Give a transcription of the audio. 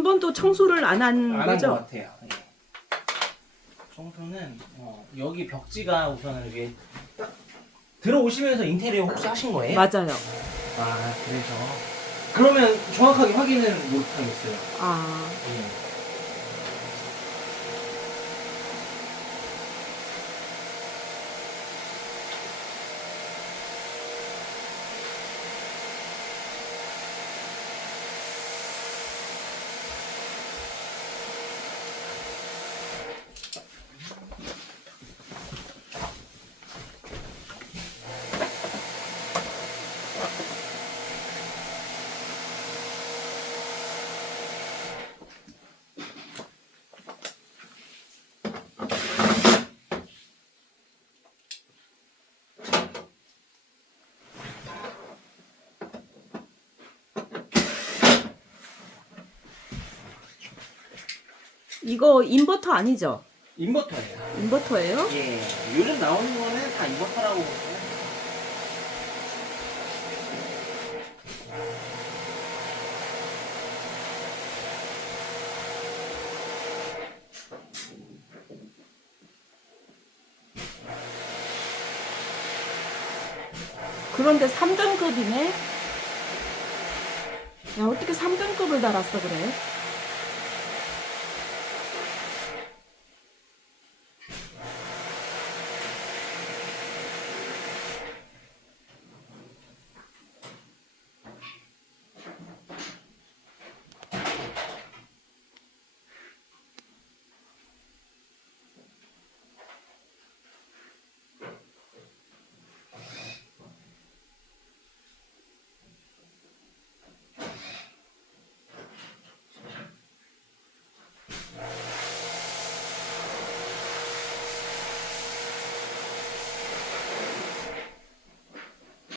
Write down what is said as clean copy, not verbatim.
한 번도 청소를 안 한 안 한 것 거죠? 같아요. 예. 청소는 여기 벽지가 우선은 이게 딱 들어오시면서 인테리어 혹시 하신 거예요? 맞아요. 아 그래서 그러면 정확하게 확인은 못 하겠어요. 아, 예. 이거 인버터 아니죠? 인버터예요. 인버터예요? 예. 요즘 나오는 거는 다 인버터라고 보시면 돼요. 그런데 3등급이네? 야, 어떻게 3등급을 달았어, 그래?